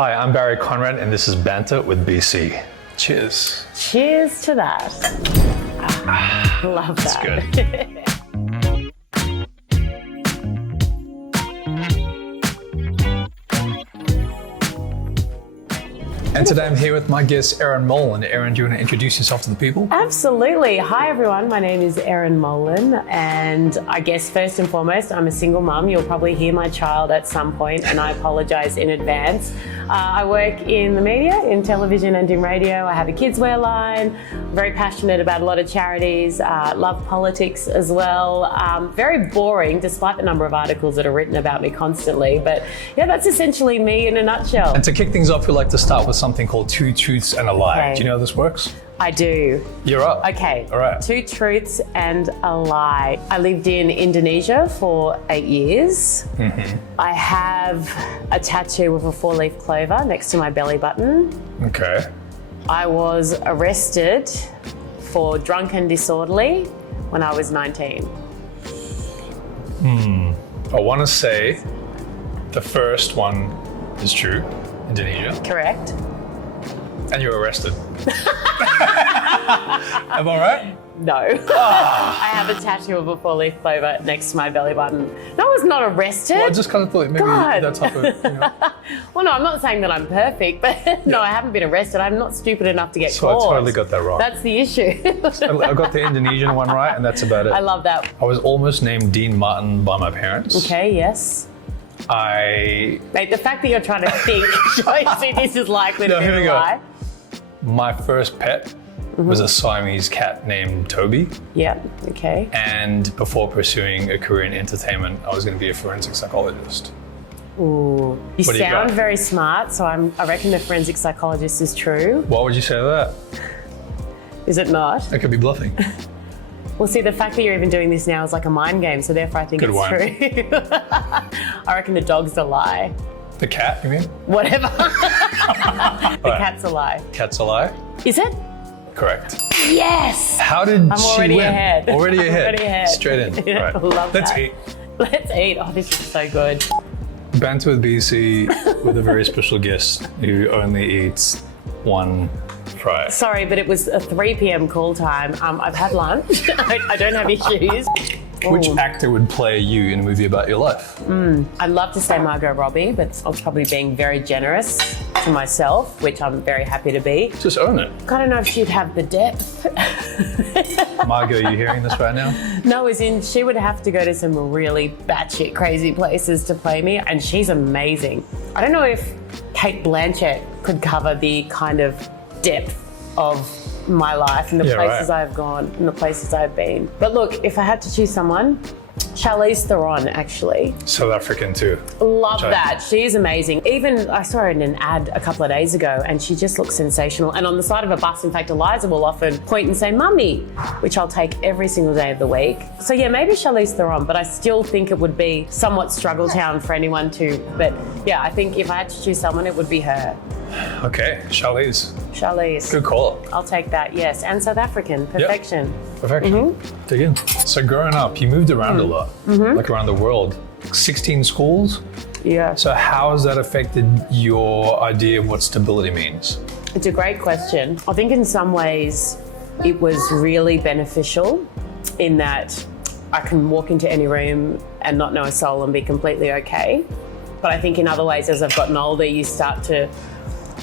Hi, I'm Barry Conrad, and this is Banter with BC. Cheers. Cheers to that. Love that. That's good. And today I'm here with my guest, Erin Molan. Erin, do you want to introduce yourself to the people? Absolutely. Hi, everyone. My name is Erin Molan, and I guess first and foremost, I'm a single mum. You'll probably hear my child at some point, and I apologise in advance. I work in the media, in television and in radio. I have a kids wear line. I'm very passionate about a lot of charities. Love politics as well. Very boring, despite the number of articles that are written about me constantly. But yeah, that's essentially me in a nutshell. And to kick things off, we like to start with something called Two Truths and a Lie. Okay. Do you know how this works? I do. You're up. Okay. All right. 2 truths and a lie. I lived in Indonesia for 8 years. Mm-hmm. I have a tattoo with a 4-leaf clover next to my belly button. Okay. I was arrested for drunk and disorderly when I was 19. I want to say the first one is true, Indonesia. Correct. And you were arrested. Am I right? No. I have a tattoo of a 4-leaf clover next to my belly button. No, I was not arrested. Well, I just kind of thought maybe God. that type of, Well, no, I'm not saying that I'm perfect, but no, I haven't been arrested. I'm not stupid enough to get So caught. I totally got that wrong. That's the issue. I got the Indonesian one right, and that's about it. I love that. I was almost named Dean Martin by my parents. Okay, yes. Mate, The fact that you're trying to think shows me this is likely to be here we a go. lie. My first pet was a Siamese cat named Toby. Yeah, okay. And before pursuing a career in entertainment, I was going to be a forensic psychologist. Ooh. You What do you sound got? very smart, so I reckon the forensic psychologist is true. Why would you say that? Is it not? I could be bluffing. Well, see, the fact that you're even doing this now is like a mind game, so therefore I think Good it's one. true. I reckon the dog's a lie. The cat, you mean? Whatever. The cat's a lie. Cat's a lie? Is it? Correct. Yes! How did I'm she already win? ahead. Already ahead. Already ahead. Straight in. All right. Love Let's that. eat. Let's eat. Oh, this is so good. Banter with BC with a very special guest who only eats one fry. Sorry, but it was a 3 p.m. call time. I've had lunch. I don't have issues. Which Ooh. actor would play you in a movie about your life? I'd love to say Margot Robbie, but I was probably being very generous to myself, which I'm very happy to be. Just own it. I don't know if she'd have the depth. Margot, are you hearing this right now? No, as in she would have to go to some really batshit crazy places to play me, and she's amazing. I don't know if Kate Blanchett could cover the kind of depth of my life and the places I've gone and the places I've been. But look, if I had to choose someone, Charlize Theron, actually. South African too. Love that. She's amazing. Even I saw her in an ad a couple of days ago and she just looks sensational. And on the side of a bus, in fact, Eliza will often point and say, "Mummy," which I'll take every single day of the week. So yeah, maybe Charlize Theron, but I still think it would be somewhat struggle town for anyone to. But yeah, I think if I had to choose someone, it would be her. Okay, Charlize. Charlize. Good call. I'll take that, yes. And South African. Perfection. Perfection. Dig in. So growing up, you moved around a lot, like around the world. 16 schools. Yeah. So how has that affected your idea of what stability means? It's a great question. I think in some ways it was really beneficial in that I can walk into any room and not know a soul and be completely okay. But I think in other ways, as I've gotten older, you start to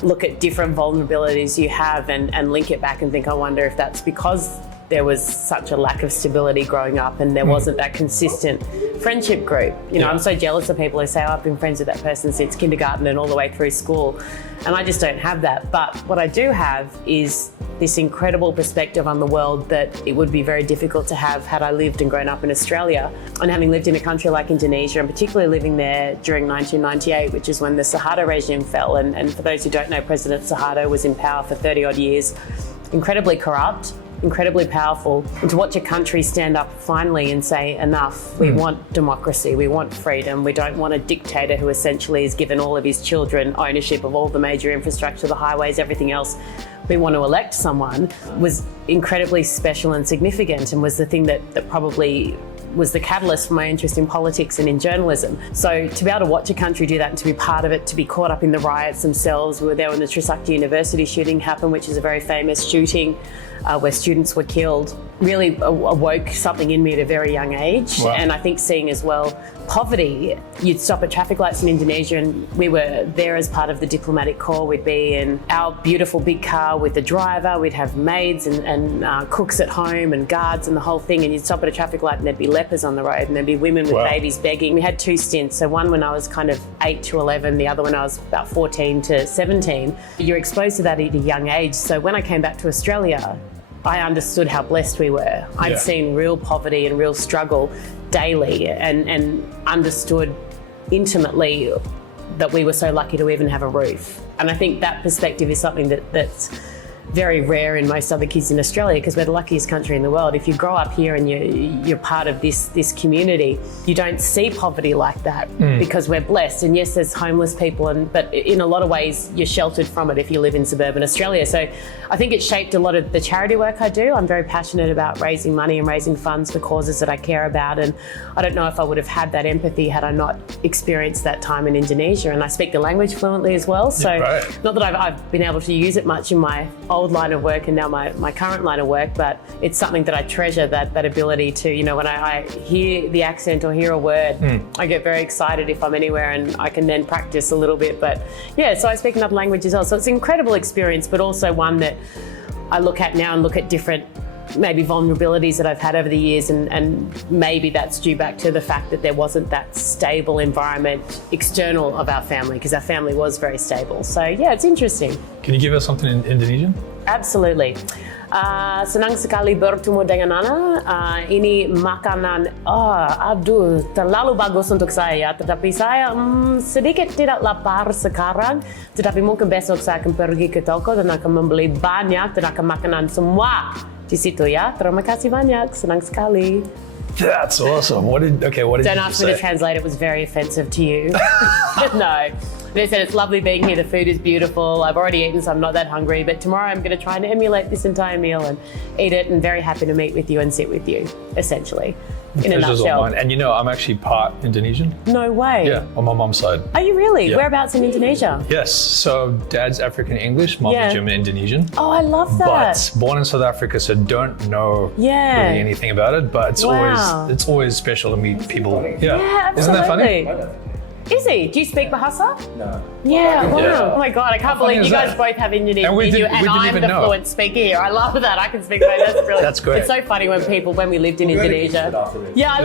look at different vulnerabilities you have and link it back and think, I wonder if that's because there was such a lack of stability growing up and there wasn't that consistent friendship group. You know, I'm so jealous of people who say, oh, I've been friends with that person since kindergarten and all the way through school. And I just don't have that. But what I do have is this incredible perspective on the world that it would be very difficult to have had I lived and grown up in Australia. And having lived in a country like Indonesia, and particularly living there during 1998, which is when the Suharto regime fell. And for those who don't know, President Suharto was in power for 30 odd years, incredibly corrupt, incredibly powerful, and to watch a country stand up finally and say, enough, we want democracy, we want freedom, we don't want a dictator who essentially has given all of his children ownership of all the major infrastructure, the highways, everything else. We want to elect someone, was incredibly special and significant, and was the thing that probably was the catalyst for my interest in politics and in journalism. So to be able to watch a country do that and to be part of it, to be caught up in the riots themselves. We were there when the Trisakti University shooting happened, which is a very famous shooting where students were killed, really awoke something in me at a very young age. Wow. And I think seeing as well poverty, you'd stop at traffic lights in Indonesia, and we were there as part of the diplomatic corps. We'd be in our beautiful big car with the driver, we'd have maids and cooks at home and guards and the whole thing, and you'd stop at a traffic light and there'd be lepers on the road and there'd be women with Wow. babies begging. We had 2 stints, so one when I was kind of 8 to 11, the other when I was about 14 to 17. You're exposed to that at a young age. So when I came back to Australia, I understood how blessed we were. I'd seen real poverty and real struggle daily, and understood intimately that we were so lucky to even have a roof. And I think that perspective is something that's very rare in most other kids in Australia, because we're the luckiest country in the world. If you grow up here and you're part of this community, you don't see poverty like that because we're blessed. And yes, there's homeless people, but in a lot of ways you're sheltered from it if you live in suburban Australia. So I think it shaped a lot of the charity work I do. I'm very passionate about raising money and raising funds for causes that I care about. And I don't know if I would have had that empathy had I not experienced that time in Indonesia. And I speak the language fluently as well. So not that I've been able to use it much in my old line of work and now my current line of work, but it's something that I treasure, that ability to, when I hear the accent or hear a word, I get very excited if I'm anywhere, and I can then practice a little bit. But yeah, so I speak another language as well. So it's an incredible experience, but also one that I look at now and look at different maybe vulnerabilities that I've had over the years, and maybe that's due back to the fact that there wasn't that stable environment external of our family, because our family was very stable. So yeah, it's interesting. Can you give us something in Indonesian? Absolutely. Senang sekali bertemu dengan Ana. Ini makanan, aduh, terlalu bagus untuk saya. Tetapi saya sedikit tidak lapar sekarang. Tetapi mungkin besok saya akan pergi ke toko dan akan membeli banyak dan akan makanan semua di situ ya. Terima kasih banyak. Senang sekali. That's awesome. What did Don't you ask me to say? translate. It was very offensive to you. No. They said it's lovely being here. The food is beautiful. I've already eaten, so I'm not that hungry. But tomorrow I'm going to try and emulate this entire meal and eat it. And very happy to meet with you and sit with you, essentially, in a Pleasure's all nutshell. mine. And I'm actually part Indonesian. No way. Yeah, on my mom's side. Are you really? Yeah. Whereabouts in Indonesia? Yes. So dad's African English, mom Yeah. German Indonesian. Oh, I love that. But born in South Africa, so don't know Yeah. really anything about it. But it's Wow. always special to meet people. Yeah, absolutely. Isn't that funny? Is he? Do you speak Bahasa? No. Yeah, wow. Yeah. Oh my God, I can't funny believe is you guys that? both have Indonesian And we in you, didn't- and we didn't I'm even the know. fluent speaker here. I love that. I can speak Bahasa. That's brilliant. That's great. It's so funny when we lived in We're gonna Indonesia. use it after this. Yeah, I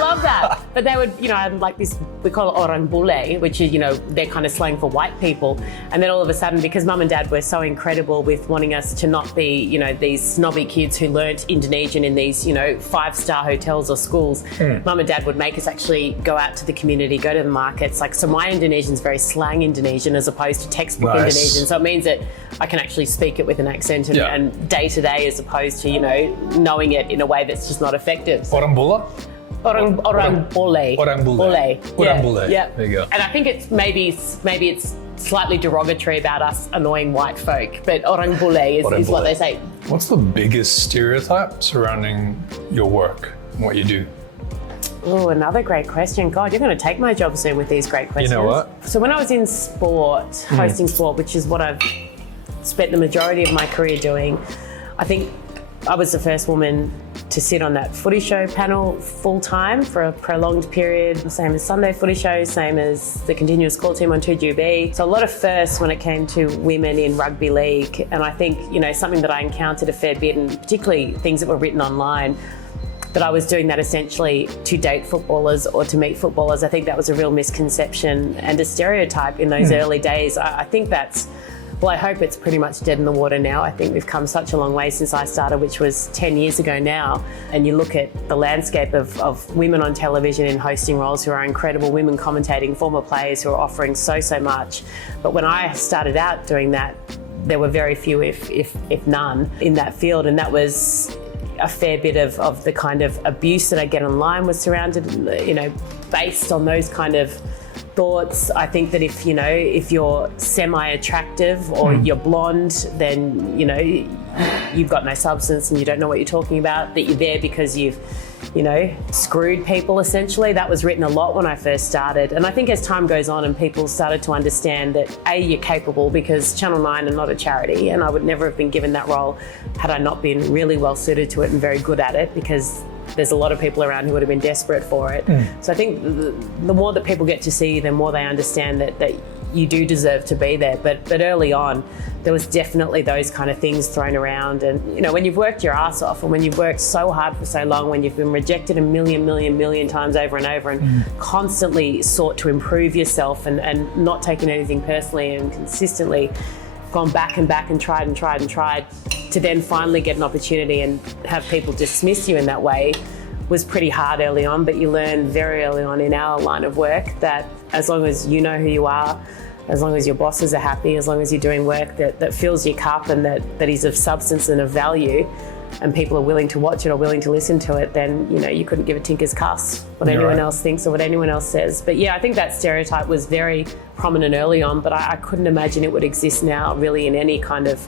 love that. But they would, I'm like this, we call it orang bule, which is, they're kind of slang for white people. And then all of a sudden, because mum and dad were so incredible with wanting us to not be, these snobby kids who learnt Indonesian in these, 5-star hotels or schools, mum and dad would make us actually go out to the community, go to the markets. So my Indonesian's very slang Indonesian as opposed to textbook Nice. Indonesian. So it means that I can actually speak it with an accent and day to day, as opposed to, knowing it in a way that's just not effective. So, Orang Bula? orang bole. Orang bule. Bole. Orang Yeah, bule. yeah. There you go. And I think it's maybe it's slightly derogatory about us annoying white folk, but orang bule is Orang what bule. they say. What's the biggest stereotype surrounding your work and what you do? Oh, another great question. God, you're going to take my job soon with these great questions. You know what? So when I was in sport, hosting sport, which is what I've spent the majority of my career doing, I think I was the first woman to sit on that footy show panel full time for a prolonged period. Same as Sunday footy shows, same as the continuous call team on 2GB. So a lot of firsts when it came to women in rugby league. And I think, something that I encountered a fair bit, and particularly things that were written online, that I was doing that essentially to date footballers or to meet footballers. I think that was a real misconception and a stereotype in those early days. I think I hope it's pretty much dead in the water now. I think we've come such a long way since I started, which was 10 years ago now. And you look at the landscape of women on television in hosting roles who are incredible, women commentating, former players who are offering so much. But when I started out doing that, there were very few, if none, in that field. And that was a fair bit of the kind of abuse that I get online was surrounded, based on those kind of thoughts. I think that if you're semi-attractive or you're blonde, then, you've got no substance and you don't know what you're talking about, that you're there because you've screwed people essentially. That was written a lot when I first started. And I think as time goes on and people started to understand that you're capable, because Channel 9 are not a charity, and I would never have been given that role had I not been really well suited to it and very good at it, because there's a lot of people around who would have been desperate for it. So I think the more that people get to see you, the more they understand that you do deserve to be there. But early on, there was definitely those kind of things thrown around. And, when you've worked your ass off, and when you've worked so hard for so long, when you've been rejected a million times over and over, and constantly sought to improve yourself and not taking anything personally and consistently gone back and tried to then finally get an opportunity and have people dismiss you in that way was pretty hard early on. But you learn very early on in our line of work that as long as you know who you are, as long as your bosses are happy, as long as you're doing work that fills your cup and that is of substance and of value, and people are willing to watch it or willing to listen to it, then you couldn't give a tinker's cuss what anyone else thinks or what anyone else says. But yeah, I think that stereotype was very prominent early on, but I couldn't imagine it would exist now really in any kind of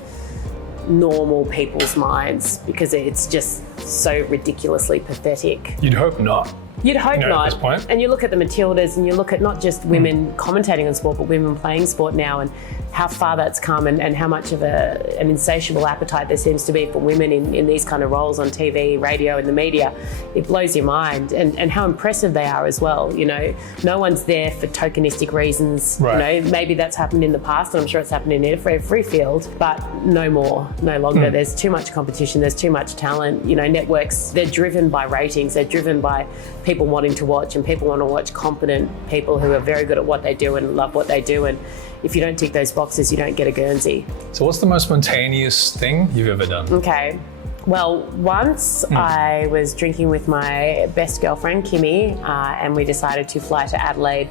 normal people's minds, because it's just so ridiculously pathetic. You'd hope not. You'd hope not. At this point. And you look at the Matildas, and you look at not just women commentating on sport, but women playing sport now, and how far that's come, and how much of an insatiable appetite there seems to be for women in these kind of roles on TV, radio, and the media. It blows your mind, and how impressive they are as well. No one's there for tokenistic reasons. Right. Maybe that's happened in the past, and I'm sure it's happened in every field, but no more, no longer. There's too much competition, there's too much talent. Networks, they're driven by ratings, they're driven by people wanting to watch, and people want to watch competent people who are very good at what they do and love what they do. And if you don't tick those boxes, you don't get a Guernsey. So what's the most spontaneous thing you've ever done? Okay. Well, once I was drinking with my best girlfriend, Kimmy, and we decided to fly to Adelaide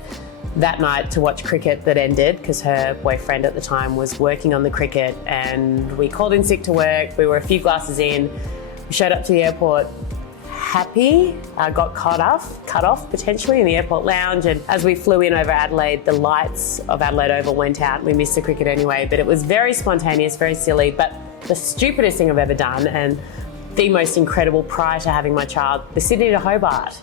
that night to watch cricket that ended, because her boyfriend at the time was working on the cricket, and we called in sick to work. We were a few glasses in. We showed up to the airport happy. Got cut off potentially in the airport lounge, and as we flew in over Adelaide, the lights of Adelaide Oval went out. We missed the cricket anyway, but it was very spontaneous, very silly. But the stupidest thing I've ever done, and the most incredible prior to having my child, the Sydney to Hobart.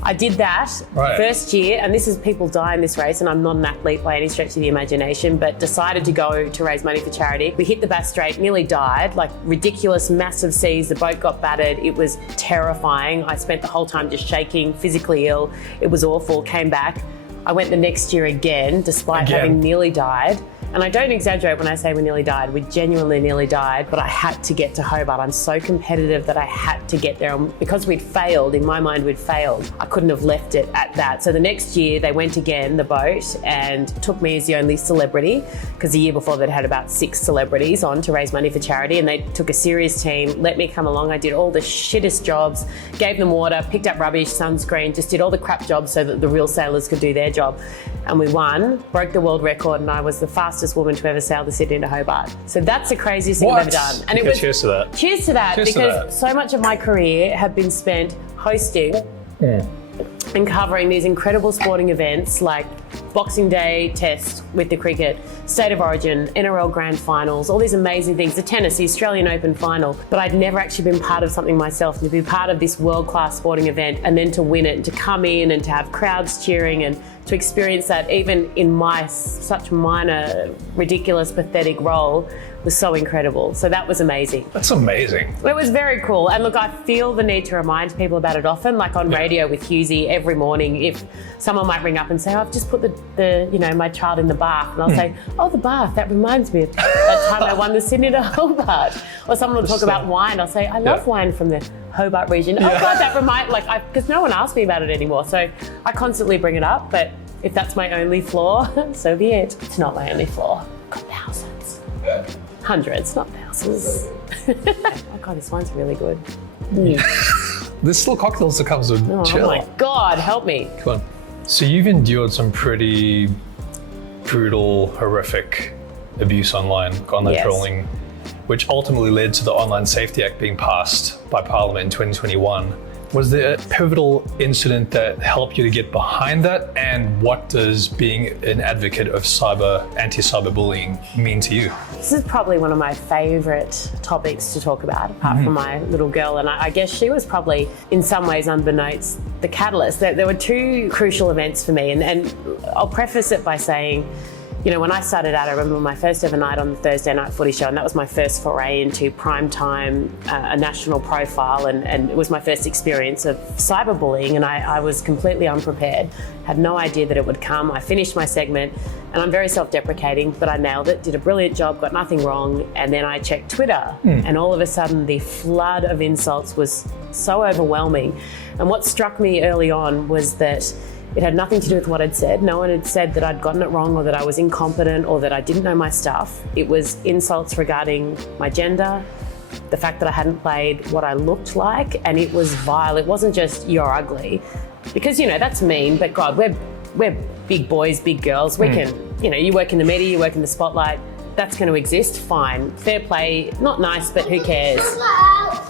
I did that first year, and this is people die in this race, and I'm not an athlete by any stretch of the imagination, but decided to go to raise money for charity. We hit the Bass Strait, nearly died, like ridiculous, massive seas. The boat got battered. It was terrifying. I spent the whole time just shaking, physically ill. It was awful. Came back. I went the next year again, despite having nearly died. And I don't exaggerate when I say we nearly died. We genuinely nearly died, but I had to get to Hobart. I'm so competitive that I had to get there. And because we'd failed, in my mind we'd failed, I couldn't have left it at that. So the next year they went again, the boat, and took me as the only celebrity, because the year before they'd had about 6 celebrities on to raise money for charity, and they took a serious team, let me come along. I did all the shittest jobs, gave them water, picked up rubbish, sunscreen, just did all the crap jobs so that the real sailors could do their job. And we won, broke the world record, and I was the fastest woman to ever sail the Sydney to Hobart. So that's the craziest thing I've ever done. And Cheers to that. Cheers to that, because so much of my career had been spent hosting and covering these incredible sporting events like Boxing Day Test with the cricket, State of Origin, NRL Grand Finals, all these amazing things, the tennis, the Australian Open final. But I'd never actually been part of something myself, to be part of this world-class sporting event and then to win it and to come in and to have crowds cheering and to experience that even in my such minor, ridiculous, pathetic role was so incredible. So that was amazing. That's amazing. It was very cool. And look, I feel the need to remind people about it often, like on radio with Hughesy every morning. If someone might ring up and say, I've just put my child in the bath. And I'll say, oh, the bath, that reminds me of that time I won the Sydney to Hobart. Or someone will talk about wine. I'll say, I love wine from the Hobart region. Oh God, that reminds, because no one asks me about it anymore. So I constantly bring it up, but if that's my only flaw, so be it. It's not my only flaw. I've got thousands. Hundreds, not thousands. Oh God, this wine's really good. This little cocktail that comes with chill. Oh my God, help me. Come on. So you've endured some pretty brutal, horrific abuse online trolling, which ultimately led to the Online Safety Act being passed by Parliament in 2021 Was there a pivotal incident that helped you to get behind that? And what does being an advocate of anti-cyberbullying mean to you? This is probably one of my favourite topics to talk about, apart from my little girl. And I guess she was probably, in some ways, unbeknownst, the catalyst. There were two crucial events for me. And I'll preface it by saying, you know, when I started out, I remember my first ever night on the Thursday Night Footy Show, and that was my first foray into prime time, a national profile, and it was my first experience of cyberbullying, and I was completely unprepared, had no idea that it would come. I finished my segment, and I'm very self-deprecating, but I nailed it, did a brilliant job, got nothing wrong, and then I checked Twitter, and all of a sudden the flood of insults was so overwhelming. And what struck me early on was that it had nothing to do with what I'd said. No one had said that I'd gotten it wrong or that I was incompetent or that I didn't know my stuff. It was insults regarding my gender, the fact that I hadn't played, what I looked like, and it was vile. It wasn't just you're ugly, because, you know, that's mean, but God, we're big boys, big girls. We can, you know, you work in the media, you work in the spotlight, that's going to exist, fine. Fair play, not nice, but who cares?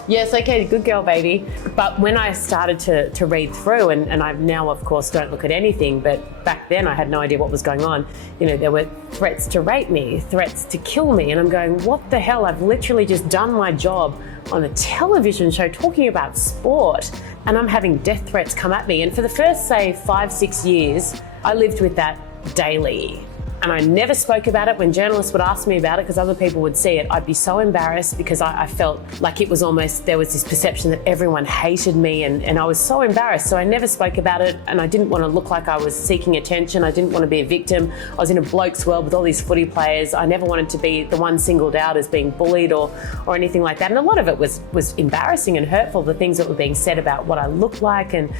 Yes, okay, good girl, baby. But when I started to read through, and I now, of course, don't look at anything, but back then I had no idea what was going on. You know, there were threats to rape me, threats to kill me, and I'm going, what the hell? I've literally just done my job on a television show talking about sport, and I'm having death threats come at me. And for the first, say, 5-6 years, I lived with that daily. And I never spoke about it. When journalists would ask me about it, because other people would see it, I'd be so embarrassed because I felt like it was almost, there was this perception that everyone hated me, and I was so embarrassed. So I never spoke about it, and I didn't want to look like I was seeking attention. I didn't want to be a victim. I was in a bloke's world with all these footy players. I never wanted to be the one singled out as being bullied or anything like that. And a lot of it was embarrassing and hurtful, the things that were being said about what I looked like and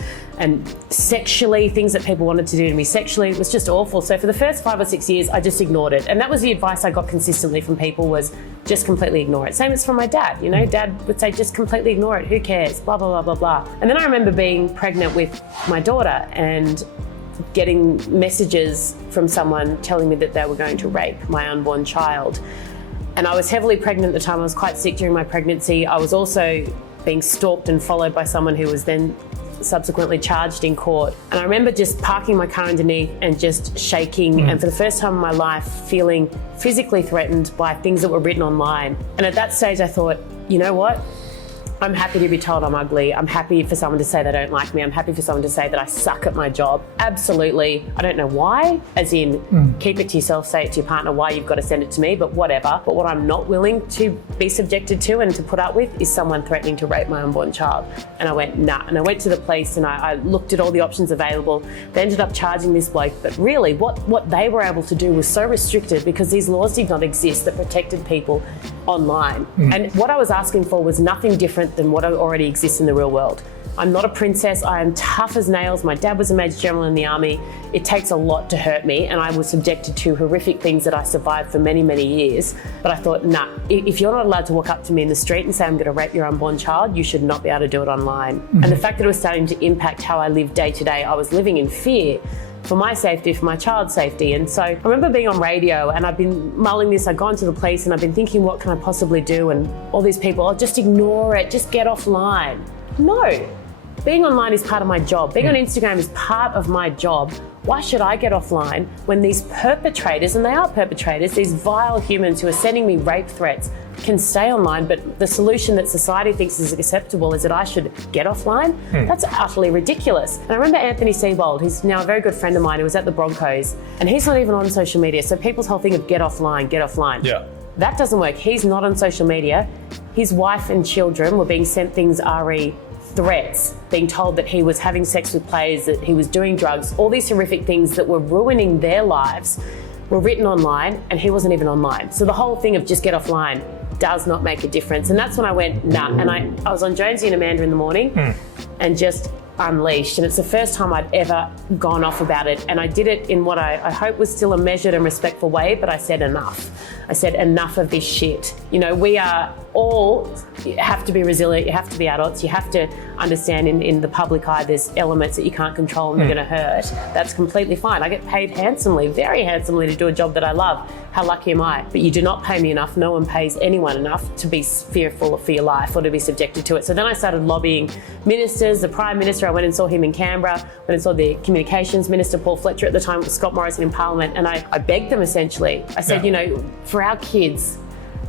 sexually, things that people wanted to do to me sexually. It was just awful. So for the first 5 or 6 years, I just ignored it. And that was the advice I got consistently from people, was just completely ignore it. Same as from my dad, you know, dad would say, just completely ignore it. Who cares? Blah, blah, blah, blah, blah. And then I remember being pregnant with my daughter and getting messages from someone telling me that they were going to rape my unborn child. And I was heavily pregnant at the time. I was quite sick during my pregnancy. I was also being stalked and followed by someone who was then subsequently charged in court. And I remember just parking my car underneath and just shaking, and for the first time in my life feeling physically threatened by things that were written online. And at that stage I thought, you know what? I'm happy to be told I'm ugly. I'm happy for someone to say they don't like me. I'm happy for someone to say that I suck at my job. Absolutely. I don't know why, as in keep it to yourself, say it to your partner, why you've got to send it to me, but whatever. But what I'm not willing to be subjected to and to put up with is someone threatening to rape my unborn child. And I went, nah. And I went to the police and I looked at all the options available. They ended up charging this bloke. But really what they were able to do was so restricted because these laws did not exist that protected people online. And what I was asking for was nothing different than what already exists in the real world. I'm not a princess. I am tough as nails. My dad was a major general in the army. It takes a lot to hurt me, and I was subjected to horrific things that I survived for many, many years. But I thought, nah, if you're not allowed to walk up to me in the street and say I'm going to rape your unborn child, you should not be able to do it online. And the fact that it was starting to impact how I live day to day, I was living in fear for my safety, for my child's safety. And so I remember being on radio and I've been mulling this. I've gone to the police and I've been thinking, what can I possibly do? And all these people, oh, just ignore it, just get offline. No, being online is part of my job. Being on Instagram is part of my job. Why should I get offline when these perpetrators, and they are perpetrators, these vile humans who are sending me rape threats, can stay online, but the solution that society thinks is acceptable is that I should get offline? That's utterly ridiculous. And I remember Anthony Seibold, who's now a very good friend of mine, who was at the Broncos, and he's not even on social media. So people's whole thing of get offline, get offline. Yeah. That doesn't work. He's not on social media. His wife and children were being sent things, threats, being told that he was having sex with players, that he was doing drugs, all these horrific things that were ruining their lives were written online, and he wasn't even online. So the whole thing of just get offline does not make a difference. And that's when I went, nah. And I was on Jonesy and Amanda in the morning and just unleashed. And it's the first time I'd ever gone off about it. And I did it in what I hope was still a measured and respectful way, but I said enough. I said enough of this shit. You know, we are all, you have to be resilient, you have to be adults, you have to understand in the public eye there's elements that you can't control and they're going to hurt. That's completely fine. I get paid handsomely, very handsomely, to do a job that I love. how lucky am I? But you do not pay me enough. No one pays anyone enough to be fearful for your life or to be subjected to it. So then I started lobbying ministers, the Prime Minister. I went and saw him in Canberra, went and saw the Communications Minister, Paul Fletcher at the time, with Scott Morrison in Parliament, and I begged them essentially. I said, for our kids,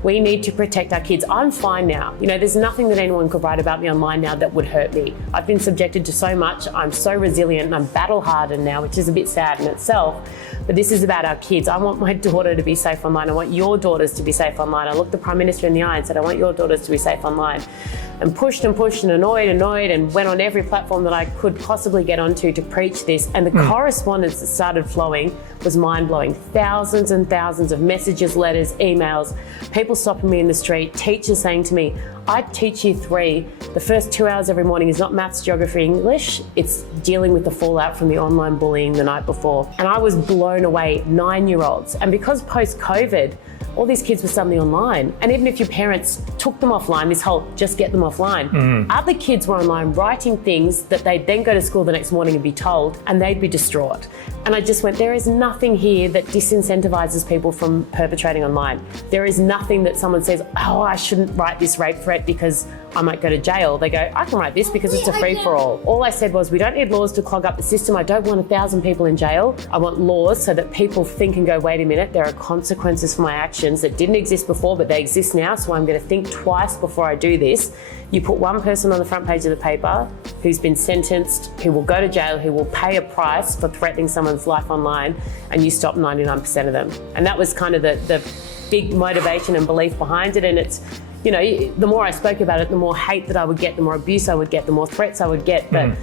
we need to protect our kids. I'm fine now. There's nothing that anyone could write about me online now that would hurt me. I've been subjected to so much. I'm so resilient and I'm battle hardened now, which is a bit sad in itself. But this is about our kids. I want my daughter to be safe online. I want your daughters to be safe online. I looked the Prime Minister in the eye and said, I want your daughters to be safe online. And pushed and annoyed and went on every platform that I could possibly get onto to preach this. And the correspondence that started flowing was mind-blowing. Thousands and thousands of messages, letters, emails, people stopping me in the street, teachers saying to me, I teach you 3. The first 2 hours every morning is not maths, geography, English. It's dealing with the fallout from the online bullying the night before. And I was blown away, 9-year-olds. And because post-COVID, all these kids were suddenly online. And even if your parents took them offline, this whole just get them offline, other kids were online writing things that they'd then go to school the next morning and be told, and they'd be distraught. And I just went, there is nothing here that disincentivizes people from perpetrating online. There is nothing that someone says, oh, I shouldn't write this rape threat because I might go to jail. They go, I can write this because it's a free-for-all. All I said was, we don't need laws to clog up the system. I don't want 1,000 people in jail. I want laws so that people think and go, wait a minute, there are consequences for my actions that didn't exist before, but they exist now, so I'm going to think twice before I do this. You put one person on the front page of the paper who's been sentenced, who will go to jail, who will pay a price for threatening someone's life online, and you stop 99% of them. And that was kind of the big motivation and belief behind it. And it's, the more I spoke about it, the more hate that I would get, the more abuse I would get, the more threats I would get. But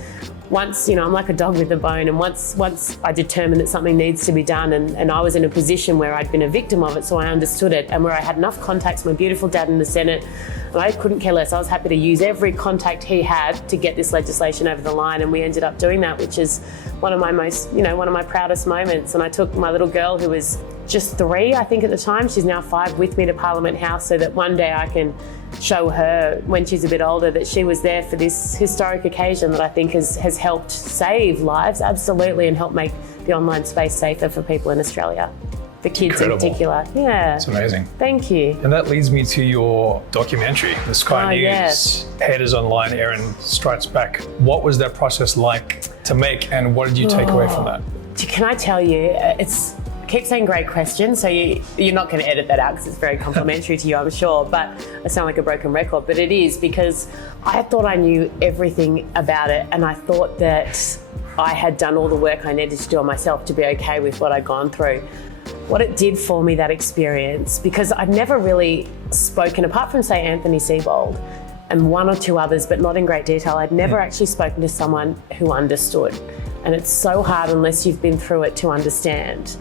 once, I'm like a dog with a bone, and once I determined that something needs to be done, and I was in a position where I'd been a victim of it, so I understood it, and where I had enough contacts, my beautiful dad in the Senate, and I couldn't care less. I was happy to use every contact he had to get this legislation over the line, and we ended up doing that, which is one of my most, one of my proudest moments. And I took my little girl, who was just 3, I think at the time, she's now 5, with me to Parliament House, so that one day I can show her, when she's a bit older, that she was there for this historic occasion that I think has helped save lives, absolutely, and help make the online space safer for people in Australia. For kids in particular. Yeah. It's amazing. Thank you. And that leads me to your documentary, the Sky News. Yes. Haters Online, Erin Strikes Back. What was that process like to make, and what did you take away from that? Can I tell you, I keep saying great question, so you're not going to edit that out because it's very complimentary to you, I'm sure, but I sound like a broken record, but it is, because I thought I knew everything about it, and I thought that I had done all the work I needed to do on myself to be okay with what I'd gone through. What it did for me, that experience, because I'd never really spoken, apart from, say, Anthony Seibold and 1 or 2 others, but not in great detail, I'd never actually spoken to someone who understood. And it's so hard unless you've been through it to understand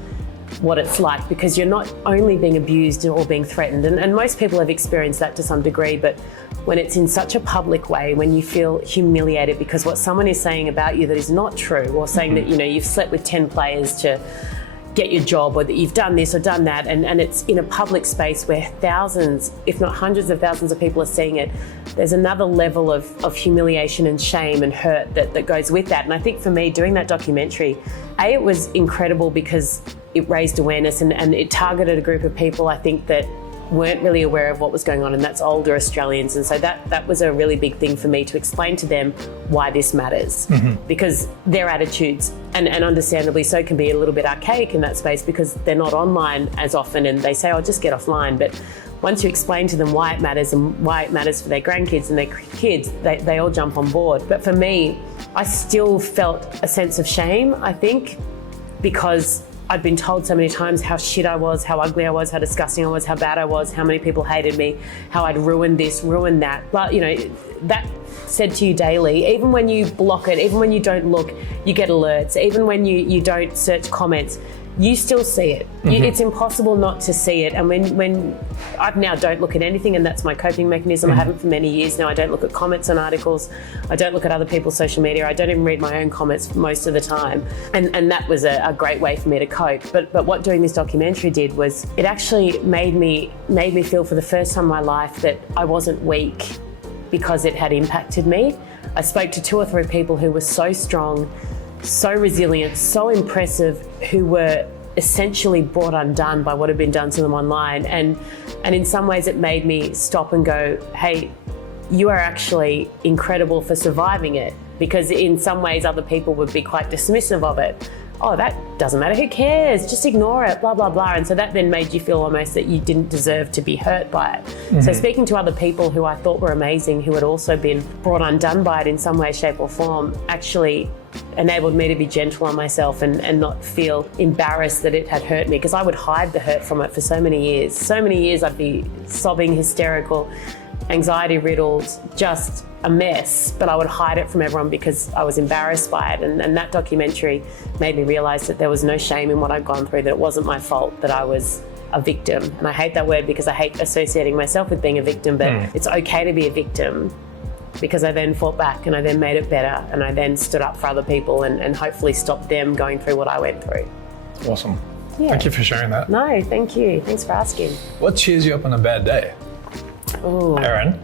what it's like, because you're not only being abused or being threatened, and most people have experienced that to some degree, but when it's in such a public way, when you feel humiliated because what someone is saying about you that is not true, or saying that you've slept with 10 players to get your job, or that you've done this or done that, and it's in a public space where thousands, if not hundreds of thousands of people are seeing it, there's another level of humiliation and shame and hurt that goes with that. And I think for me, doing that documentary, it was incredible because it raised awareness and it targeted a group of people, I think, that weren't really aware of what was going on, and that's older Australians. And so that was a really big thing for me, to explain to them why this matters, because their attitudes, and understandably so, can be a little bit archaic in that space because they're not online as often, and they say, oh, just get offline. But once you explain to them why it matters and why it matters for their grandkids and their kids, they all jump on board. But for me, I still felt a sense of shame, I think, because I'd been told so many times how shit I was, how ugly I was, how disgusting I was, how bad I was, how many people hated me, how I'd ruined this, ruined that. But, that said to you daily, even when you block it, even when you don't look, you get alerts. Even when you don't search comments, you still see it. It's impossible not to see it. And when I now don't look at anything, and that's my coping mechanism. I haven't for many years now. I don't look at comments on articles. I don't look at other people's social media. I don't even read my own comments most of the time. And that was a great way for me to cope. But what doing this documentary did was, it actually made me feel for the first time in my life that I wasn't weak because it had impacted me. I spoke to 2 or 3 people who were so strong, so resilient, so impressive, who were essentially brought undone by what had been done to them online. And in some ways it made me stop and go, hey, you are actually incredible for surviving it, because in some ways other people would be quite dismissive of it. Oh, that doesn't matter, who cares, just ignore it, blah, blah, blah. And so that then made you feel almost that you didn't deserve to be hurt by it. Mm-hmm. So speaking to other people who I thought were amazing, who had also been brought undone by it in some way, shape or form, actually enabled me to be gentle on myself and not feel embarrassed that it had hurt me, because I would hide the hurt from it for so many years. So many years I'd be sobbing, hysterical, anxiety riddled, just a mess, but I would hide it from everyone because I was embarrassed by it. And that documentary made me realise that there was no shame in what I'd gone through, that it wasn't my fault, that I was a victim. And I hate that word because I hate associating myself with being a victim, but it's okay to be a victim, because I then fought back and I then made it better, and I then stood up for other people and hopefully stopped them going through what I went through. Awesome. Yeah. Thank you for sharing that. No, thank you. Thanks for asking. What cheers you up on a bad day? Oh, Erin?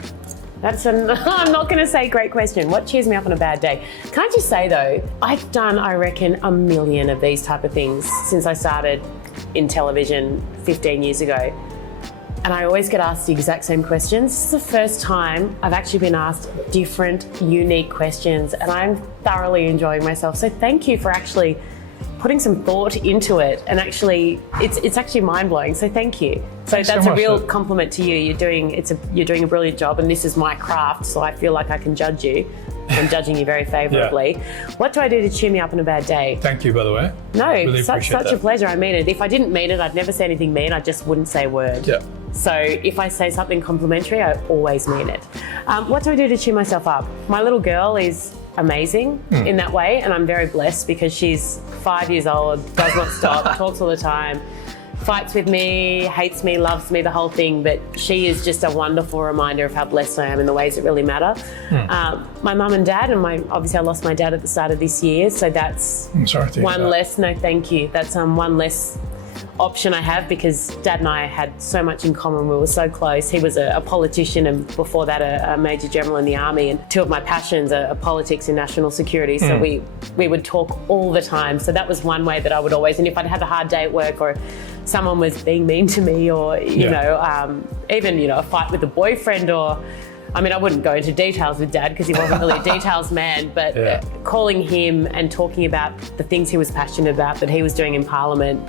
I'm not going to say great question. What cheers me up on a bad day? Can I just say though, I've done, I reckon, a million of these type of things since I started in television 15 years ago. And I always get asked the exact same questions. This is the first time I've actually been asked different, unique questions, and I'm thoroughly enjoying myself. So thank you for actually putting some thought into it, and actually, it's actually mind-blowing. So thank you. So that's a real compliment to you. You're doing a brilliant job, and this is my craft, so I feel like I can judge you. I'm judging you very favourably. Yeah. What do I do to cheer me up on a bad day? Thank you, by the way. No, really such a pleasure. I mean it. If I didn't mean it, I'd never say anything mean. I just wouldn't say a word. Yeah. So if I say something complimentary, I always mean it. What do I do to cheer myself up? My little girl is amazing in that way, and I'm very blessed because she's 5 years old, does not stop, talks all the time, fights with me, hates me, loves me, the whole thing, but she is just a wonderful reminder of how blessed I am in the ways that really matter. My mum and dad, and obviously I lost my dad at the start of this year, so that's one less, no thank you, that's one less option I have, because Dad and I had so much in common. We were so close. He was a politician, and before that a Major General in the Army, and two of my passions are politics and national security, so we would talk all the time. So that was one way that I would always, and if I'd have a hard day at work, or someone was being mean to me, or even a fight with a boyfriend, or I mean, I wouldn't go into details with Dad because he wasn't really a details man, but calling him and talking about the things he was passionate about, that he was doing in Parliament,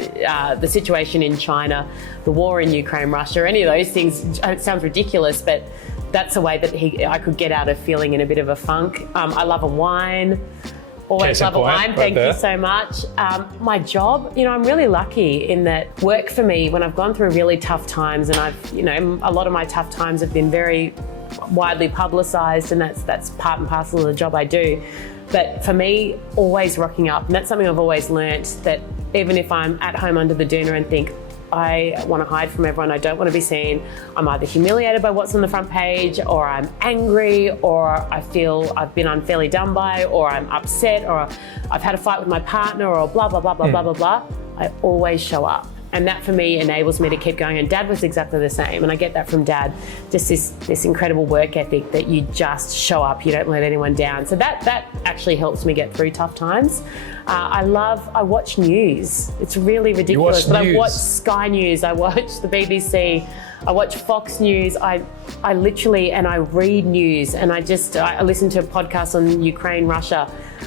the situation in China, the war in Ukraine, Russia, any of those things, it sounds ridiculous, but that's a way that I could get out of feeling in a bit of a funk. I love a wine. Always love a wine, thank you so much. My job, I'm really lucky in that work for me, when I've gone through really tough times, and a lot of my tough times have been very widely publicised, and that's part and parcel of the job I do. But for me, always rocking up, and that's something I've always learnt, that even if I'm at home under the doona and think, I want to hide from everyone, I don't want to be seen, I'm either humiliated by what's on the front page, or I'm angry, or I feel I've been unfairly done by, or I'm upset, or I've had a fight with my partner, or blah, blah, blah, blah, blah, blah, blah, I always show up. And that for me enables me to keep going. And Dad was exactly the same. And I get that from Dad, just this incredible work ethic that you just show up, you don't let anyone down. So that actually helps me get through tough times. I watch news. It's really ridiculous. But I watch Sky News, I watch the BBC, I watch Fox News, I literally, and I read news, and I listen to podcasts on Ukraine, Russia.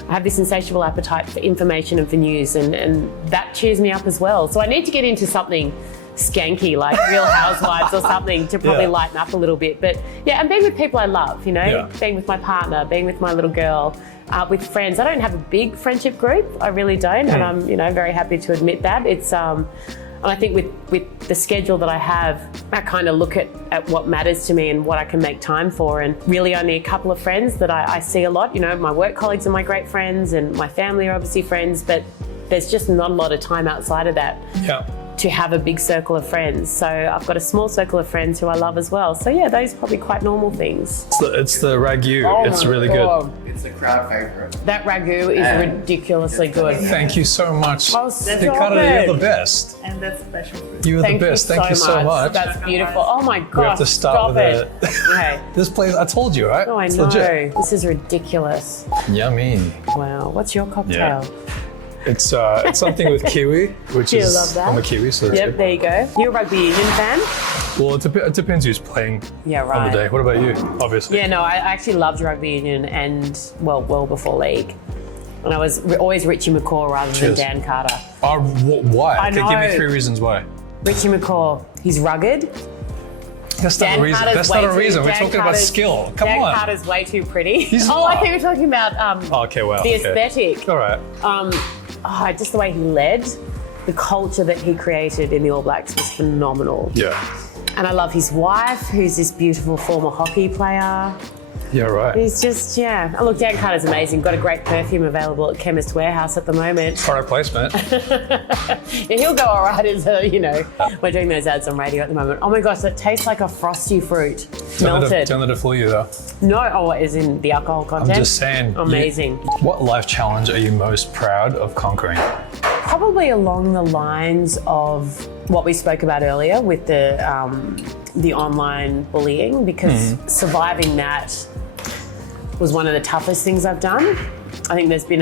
I have this insatiable appetite for information and for news, and that cheers me up as well. So I need to get into something skanky like Real Housewives or something to probably lighten up a little bit. But yeah, and being with people I love, being with my partner, being with my little girl, with friends. I don't have a big friendship group, I really don't, and I'm very happy to admit that. It's and I think with the schedule that I have, I kind of look at what matters to me and what I can make time for, and really only a couple of friends that I see a lot. My work colleagues are my great friends, and my family are obviously friends, but there's just not a lot of time outside of that to have a big circle of friends. So I've got a small circle of friends who I love as well. So yeah, those are probably quite normal things. It's the ragu. It's really good. It's a crowd favorite. That ragu is ridiculously good. Thank you so much. Oh, stop Ricardo, it. You're the best. And that's special for you. You're the best. Thank you so much. That's beautiful. Oh my gosh. We have to start with it. Okay. This place, I told you, right? Oh, I it's know. legit. This is ridiculous. Yummy. Wow. What's your cocktail? It's something with kiwi, which Yeah, is love that. I'm a kiwi, so that's Yep, good. there you go. You're a rugby union fan? Well, it depends who's playing Yeah, on right. the day. What about you? Obviously. Yeah, no, I actually loved rugby union and, well before league. And I was always Richie McCaw rather Cheers. than Dan Carter. Oh, why? I Okay, give me know. 3 reasons why. Richie McCaw, he's rugged. That's not Dan a reason. Carter's That's not way a reason. too- We're Dan talking about Carter's- skill. Come Dan on. Carter's way too pretty. He's Oh, I not. think we're talking about Okay, well. the okay. aesthetic. All right. Just the way he led, the culture that he created in the All Blacks was phenomenal. Yeah. And I love his wife, who's this beautiful former hockey player. Yeah, right. He's just, yeah. Oh, look, Dan Carter's amazing. Got a great perfume available at Chemist Warehouse at the moment. Product placement. Yeah, he'll go all right as we're doing those ads on radio at the moment. Oh my gosh, that tastes like a frosty fruit. Melted. Don't let it fool you, though. No, as in the alcohol content? I'm just saying. Amazing. What life challenge are you most proud of conquering? Probably along the lines of what we spoke about earlier with the online bullying, because surviving that was one of the toughest things I've done. I think there's been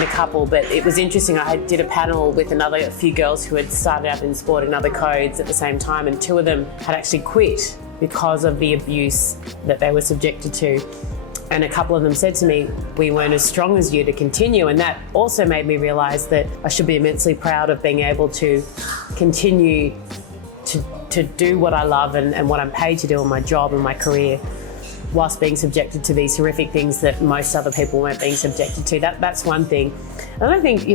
a couple, but it was interesting. I did a panel with a few girls who had started out in sport in other codes at the same time, and 2 of them had actually quit because of the abuse that they were subjected to. And a couple of them said to me, we weren't as strong as you to continue. And that also made me realise that I should be immensely proud of being able to continue to do what I love and what I'm paid to do in my job and my career, whilst being subjected to these horrific things that most other people weren't being subjected to. That's one thing. And I think,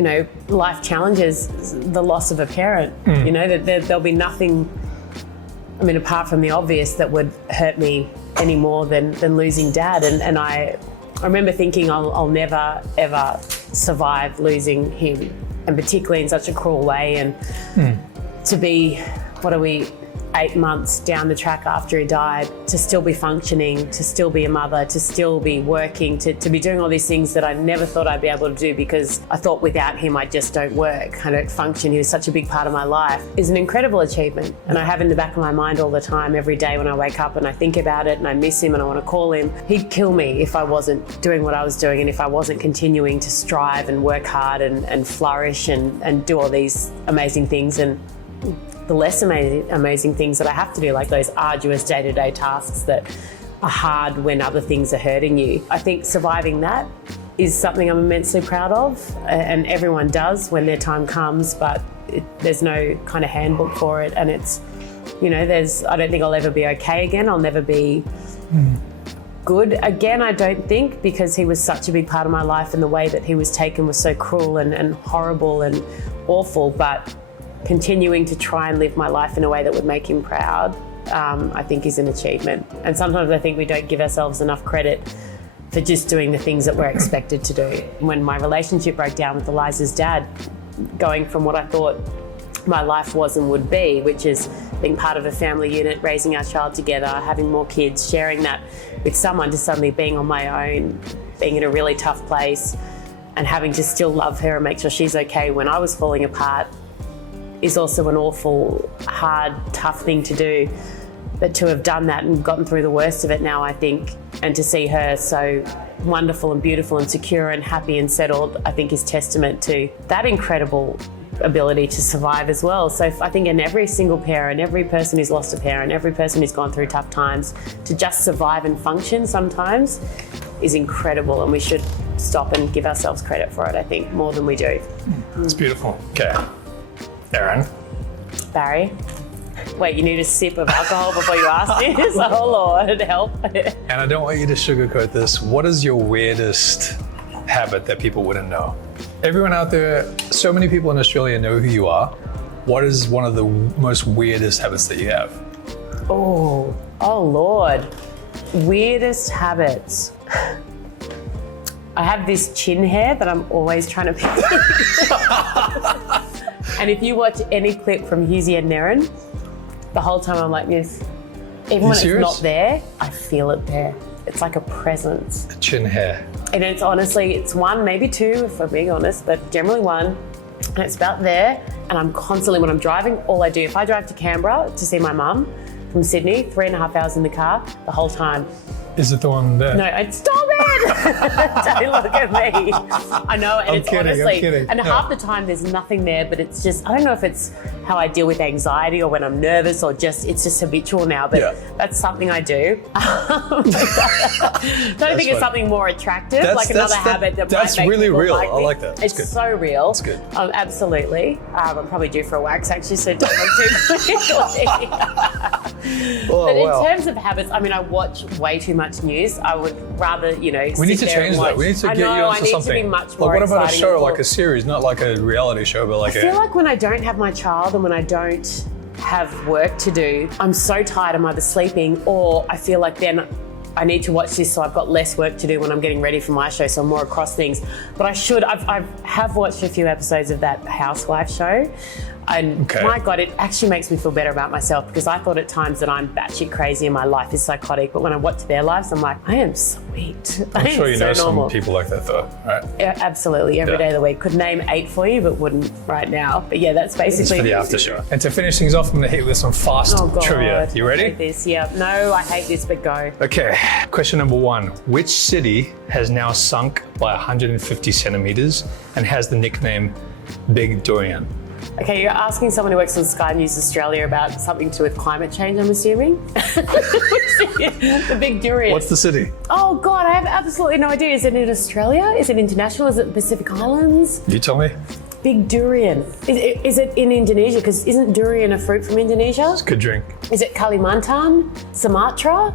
life challenges, the loss of a parent, that there'll be nothing, apart from the obvious, that would hurt me any more than losing Dad. And I remember thinking I'll never, ever survive losing him, and particularly in such a cruel way. And to be, 8 months down the track after he died, to still be functioning, to still be a mother, to still be working, to be doing all these things that I never thought I'd be able to do, because I thought without him I just don't work, I don't function. He was such a big part of my life, is an incredible achievement. And I have in the back of my mind all the time, every day when I wake up and I think about it and I miss him and I want to call him. He'd kill me if I wasn't doing what I was doing, and if I wasn't continuing to strive and work hard and flourish and do all these amazing things, and the less amazing things that I have to do, like those arduous day-to-day tasks that are hard when other things are hurting you. I think surviving that is something I'm immensely proud of, and everyone does when their time comes, but there's no kind of handbook for it. And it's, I don't think I'll ever be okay again. I'll never be good again, I don't think, because he was such a big part of my life, and the way that he was taken was so cruel and horrible and awful. But continuing to try and live my life in a way that would make him proud, I think is an achievement. And sometimes I think we don't give ourselves enough credit for just doing the things that we're expected to do. When my relationship broke down with Eliza's dad, going from what I thought my life was and would be, which is being part of a family unit, raising our child together, having more kids, sharing that with someone, to suddenly being on my own, being in a really tough place, and having to still love her and make sure she's okay when I was falling apart, is also an awful, hard, tough thing to do. But to have done that and gotten through the worst of it now, I think, and to see her so wonderful and beautiful and secure and happy and settled, I think is testament to that incredible ability to survive as well. So I think in every single parent, every person who's lost a parent, every person who's gone through tough times, to just survive and function sometimes is incredible, and we should stop and give ourselves credit for it, I think, more than we do. It's beautiful. Okay. Erin. Barry. Wait, you need a sip of alcohol before you ask me? Oh Lord, help. And I don't want you to sugarcoat this. What is your weirdest habit that people wouldn't know? Everyone out there, so many people in Australia know who you are. What is one of the most weirdest habits that you have? Oh Lord. Weirdest habits. I have this chin hair that I'm always trying to pick. And if you watch any clip from Hughesy and Erin, the whole time I'm like this. Even when serious? it's not there, I feel it there. It's like a presence. Chin hair. And it's honestly, it's one, maybe two, if I'm being honest, but generally one. And it's about there. And I'm constantly, when I'm driving, all I do, if I drive to Canberra to see my mum from Sydney, 3.5 hours in the car, the whole time, Is it the one there? No, stop it! Don't look at me. I know, and I'm it's kidding, honestly, I'm kidding. and No. half the time there's nothing there, but it's just, I don't know if it's how I deal with anxiety or when I'm nervous or it's just habitual now, but Yeah. that's something I do. Don't think it's something more attractive, like another habit that that's might make really people real. like I me. like that. That's It's good. so real. That's good. Absolutely. I'm probably due for a wax actually, so don't look too quickly. Oh, But in wow. terms of habits, I mean, I watch way too much news. I would rather, We need to sit there change and that. We watch. need to I get know, you onto I need something. to be much more Like, what about a exciting show, and like full. a series, not like a reality show, but like I feel like when I don't have my child and when I don't have work to do, I'm so tired I'm either sleeping or I feel like then I need to watch this so I've got less work to do when I'm getting ready for my show, so I'm more across things. But I have watched a few episodes of that Housewife show. And Okay. my God, it actually makes me feel better about myself because I thought at times that I'm batshit crazy and my life is psychotic. But when I watch their lives, I'm like, I am sweet. I'm sure you know normal. some people like that though, right? Yeah, absolutely, every Yeah. day of the week. Could name 8 for you, but wouldn't right now. But yeah, that's It's basically for the after show. And to finish things off, I'm gonna hit you with some fast Oh God, trivia. You I ready? hate this. Yeah. No, I hate this, but go. Okay, question number 1. Which city has now sunk by 150 centimeters and has the nickname Big Dorian? Okay, you're asking someone who works on Sky News Australia about something to do with climate change, I'm assuming? The Big Durian. What's the city? Oh God, I have absolutely no idea. Is it in Australia? Is it international? Is it the Pacific Islands? You tell me. Big durian. Is it in Indonesia? Because isn't durian a fruit from Indonesia? Good drink. Is it Kalimantan? Sumatra?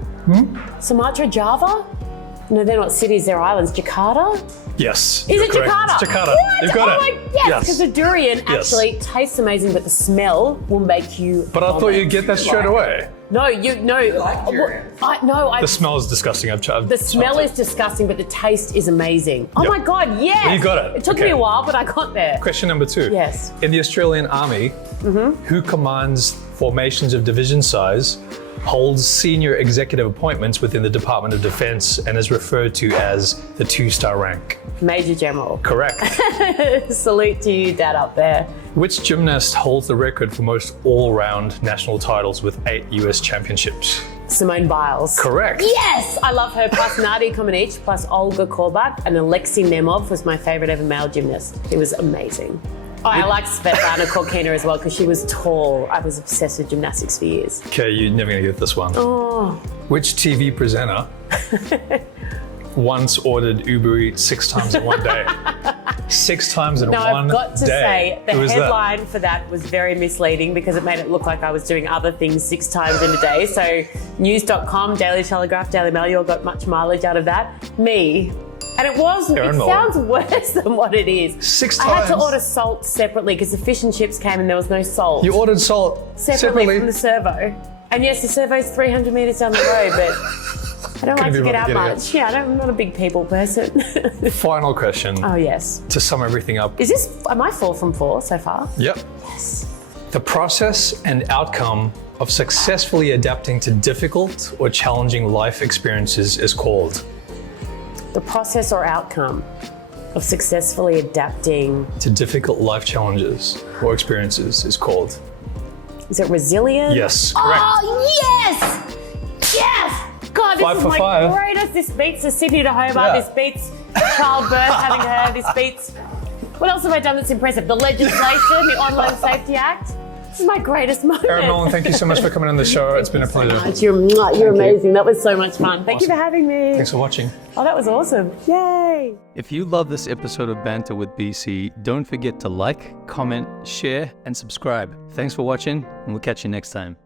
Sumatra, Java? No, they're not cities, they're islands. Jakarta? Yes. Is you're it correct. Jakarta? It's Jakarta. What? You've got oh it. My, yes, because the durian Yes. actually tastes amazing, but the smell will make you. But I thought you'd get that straight away. No, like durian? I The smell is disgusting. The smell is disgusting, but the taste is amazing. Oh Yep. my God, yes! You got it. It took Okay. me a while, but I got there. Question number 2. Yes. In the Australian Army, who commands formations of division size, holds senior executive appointments within the Department of Defense, and is referred to as the 2-star rank? Major General. Correct. Salute to you, Dad, up there. Which gymnast holds the record for most all-round national titles with 8 US championships? Simone Biles. Correct. Yes! I love her, plus Nadia Comaneci, plus Olga Korbach, and Alexei Nemov was my favorite ever male gymnast. It was amazing. Oh, I like Svetlana Korkina as well because she was tall. I was obsessed with gymnastics for years. Okay, you're never gonna get this one. Oh, Which TV presenter once ordered Uber Eats 6 times in one day? 6 times in now one I've got to day. say, the Who was that? headline for that was very misleading because it made it look like I was doing other things 6 times in a day. So news.com, Daily Telegraph, Daily Mail, you all got much mileage out of that. Me. And it wasn't, Erin it Molan. sounds worse than what it is. 6 I had to times? order salt separately because the fish and chips came and there was no salt. You ordered salt separately from the servo. And yes, the servo's 300 metres down the road, but I don't like be to get bothered out getting much. Yeah, I'm not a big people person. Final question Oh, yes. to sum everything up. Am I 4 from 4 so far? Yep. The process and outcome of successfully adapting to difficult or challenging life experiences is called The process or outcome of successfully adapting. to difficult life challenges or experiences is called. Is it resilience? Yes, correct. Oh, yes! Yes! God, this 5 is for my 5. greatest. This beats the Sydney to Hobart. Yeah. This beats childbirth, having her. This beats. What else have I done that's impressive? The legislation, the Online Safety Act. This is my greatest moment. Erin Molan, thank you so much for coming on the show. It's been a pleasure. You're amazing. That was so much fun. Thank you for having me. Thanks for watching. Oh, that was awesome. Yay. If you love this episode of Banter with BC, don't forget to like, comment, share, and subscribe. Thanks for watching, and we'll catch you next time.